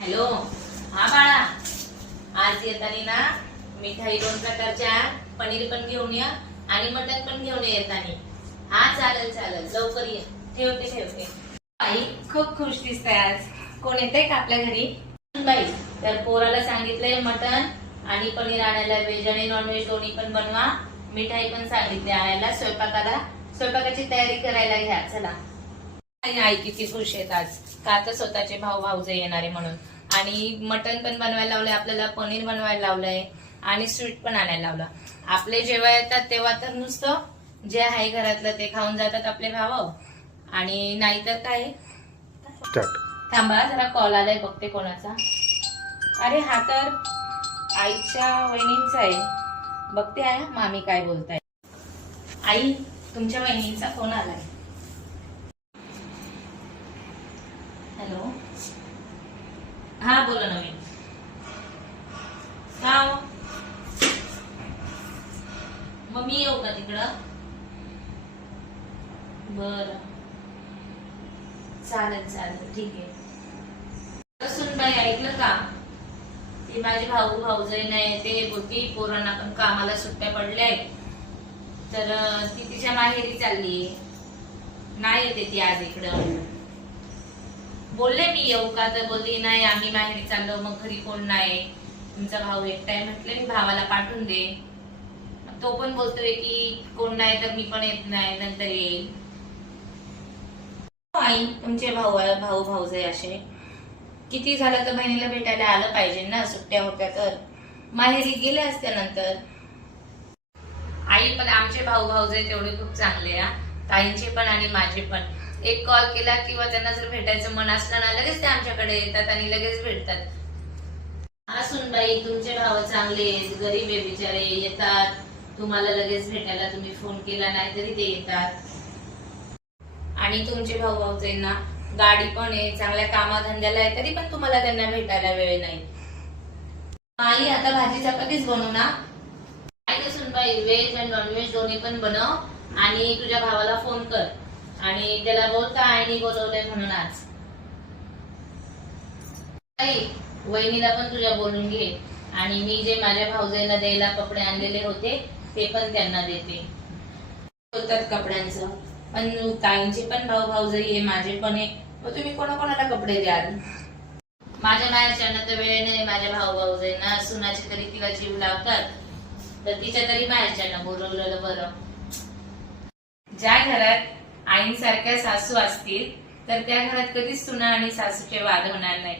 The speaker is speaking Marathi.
हॅलो, हा बाळा, आज येताना ना मिठाई 2 प्रकारच्या पनीर पण घेऊन या आणि मटन पण घेऊन ये येताना. हा चालेल चालेल, लवकर ये. ठेवते. आई खूप खुश दिसते आज. कोण येते का आपल्या घरी? बाई, तर पोराला सांगितलंय मटन आणि पनीर आणायला, व्हेज आणि नॉनव्हेज दोन्ही पण बनवा. मिठाई पण सांगितली आणायला. स्वयंपाकाची तयारी करायला घ्या. चला. आई किती खुश आहेत आज, का तर स्वतःचे भाऊ भाऊजे येणारे म्हणून. आणि मटन पण बनवायला लावलंय आपल्याला, पनीर बनवायला लावलंय आणि स्वीट पण आणायला लावलं. आपले जेव्हा येतात तेव्हा तर नुसतं जे आहे घरातलं ते खाऊन जातात आपले भाऊ. आणि नाहीतर काय. थांबा जरा, कॉल आलाय, बघते कोणाचा. अरे हा तर आईच्या वहिनींचा आहे. बघते आहे मामी काय बोलताय. आई, तुमच्या वहिनींचा फोन आलाय. हॅलो, हा बोला नवीन. का हो? मग मी येऊ का तिकडं? बर, चालेल ठीक आहे. सुनबाई, ऐकलं का? ती माझी भाऊ भाऊजाई नाही ते होती, पोरांना पण कामाला सुट्ट्या पडल्याय, तर ती तिच्या माहेरी चालली. नाही येते ती आज इकडं. बोलले मी येऊ का, तर बोलली नाही आम्ही माहेरी चाललो, मग घरी कोण नाही, तुमचा भाऊ एकटाय. म्हटले मी भावाला पाठवून दे. तो पण बोलतोय की कोण नाही तर मी पण येत नाही, नंतर येईल. आई, तुमचे भाऊ भाऊजे असे किती झालं तर बहिणीला भेटायला आलं पाहिजे ना. सुट्ट्या होत्या तर माहेरी गेले असते नंतर. आई, पण आमचे भाऊ भाऊजे तेवढे खूप चांगले, ताईंचे पण आणि माझे पण. एक कॉल केला किंवा त्यांना जर भेटायचं मन असलं ना, लगेच ते आमच्याकडे येतात आणि लगेच भेटतात. हा सुनबाई, तुमचे भाव चांगले, गरीब आहे बिचारे, येतात तुम्हाला लगेच भेटायला. तुम्ही फोन केला नाही तरी ते येतात. आणि तुमचे भाऊ भाऊजाईंना गाडी पण आहे, चांगल्या कामाधंद्याला आहे, तरी पण तुम्हाला त्यांना भेटायला वेळ नाही. आई, आता भाजी चपातीच बनवू ना? काय सुनबाई, व्हेज आणि नॉनव्हेज दोन्ही पण बनव आणि तुझ्या भावाला फोन कर आणि त्याला बोलता आईने बोलवलंय म्हणून आज. वहिनीला पण तुझ्या बोलून घे आणि मी जे माझ्या भाऊजाईला द्यायला कपडे आणलेले होते ते पण त्यांना देते. बोलतात कपड्यांचं, पण ताईंचे पण भाऊ भाऊजाई आहे, माझे पण आहे. मग तुम्ही कोणाकोणाला कपडे द्याल? माझ्या माहेरच्यांना तर वेळ नाही. माझ्या भाऊ भाऊजाईंना सुनाची तरी तिला जीव लावतात, तर तिच्या तरी माहेरच्यांना बोलवलेलं बरं. ज्या घरात आईंसारख्या सासू असतील तर त्या घरात कधीच सुना आणि सासूचे वाद होणार नाही.